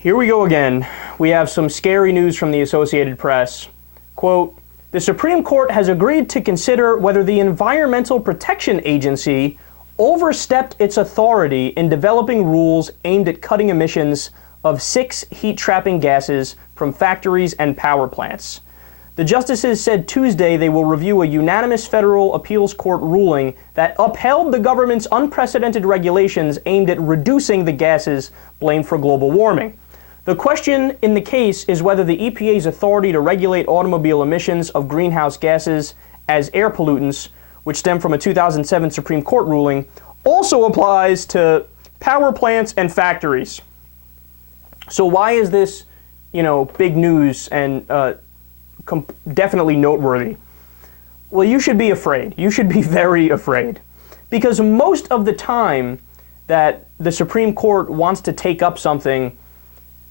Here we go again. We have some scary news from the Associated Press. Quote, the Supreme Court has agreed to consider whether the Environmental Protection Agency overstepped its authority in developing rules aimed at cutting emissions of 6 heat-trapping gases from factories and power plants. The justices said Tuesday they will review a unanimous federal appeals court ruling that upheld the government's unprecedented regulations aimed at reducing the gases blamed for global warming. The question in the case is whether the EPA's authority to regulate automobile emissions of greenhouse gases as air pollutants, which stem from a 2007 Supreme Court ruling, also applies to power plants and factories. So why is this, big news and definitely noteworthy? Well, you should be afraid. You should be very afraid. Because most of the time that the Supreme Court wants to take up something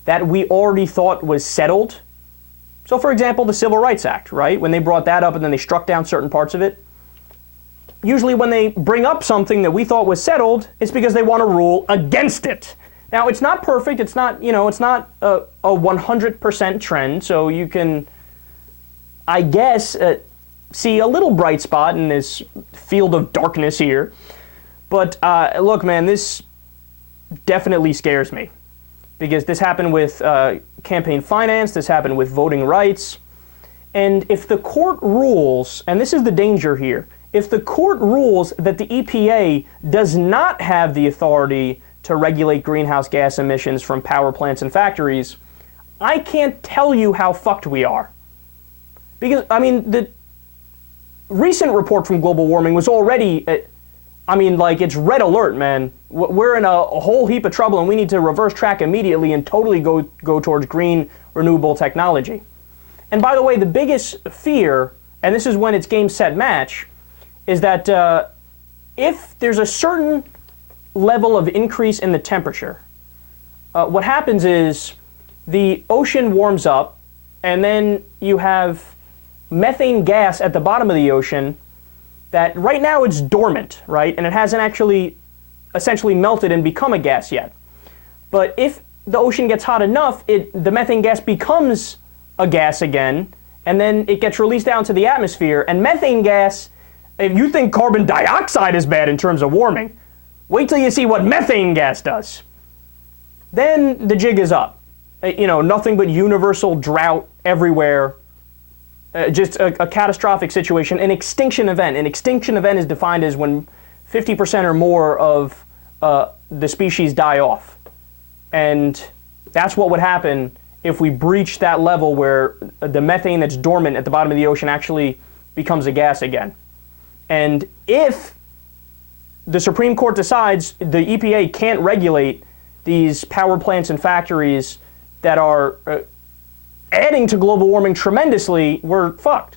that we already thought was settled. So for example, the Civil Rights Act, right? When they brought that up and then they struck down certain parts of it. Usually when they bring up something that we thought was settled, it's because they want to rule against it. Now, it's not perfect. It's not, it's not a 100% trend. So you can, I guess, see a little bright spot in this field of darkness here. But look, man, this definitely scares me. Because this happened with campaign finance, this happened with voting rights. And if the court rules, and this is the danger here, if the court rules that the EPA does not have the authority to regulate greenhouse gas emissions from power plants and factories, I can't tell you how fucked we are. Because, the recent report from global warming was already, it's red alert, man. We're in a whole heap of trouble and we need to reverse track immediately and totally go towards green, renewable technology. And by the way, the biggest fear, and this is when it's game, set, match, is that if there's a certain level of increase in the temperature, what happens is the ocean warms up and then you have methane gas at the bottom of the ocean that right now it's dormant, right? And it hasn't actually essentially melted and become a gas yet. But if the ocean gets hot enough, the methane gas becomes a gas again, and then it gets released out into the atmosphere. And methane gas, if you think carbon dioxide is bad in terms of warming, wait till you see what methane gas does. Then the jig is up. Nothing but universal drought everywhere. Just a catastrophic situation, an extinction event. An extinction event is defined as when 50% or more of the species die off. And that's what would happen if we breach that level where the methane that's dormant at the bottom of the ocean actually becomes a gas again. And if the Supreme Court decides the EPA can't regulate these power plants and factories that are adding to global warming tremendously, we're fucked.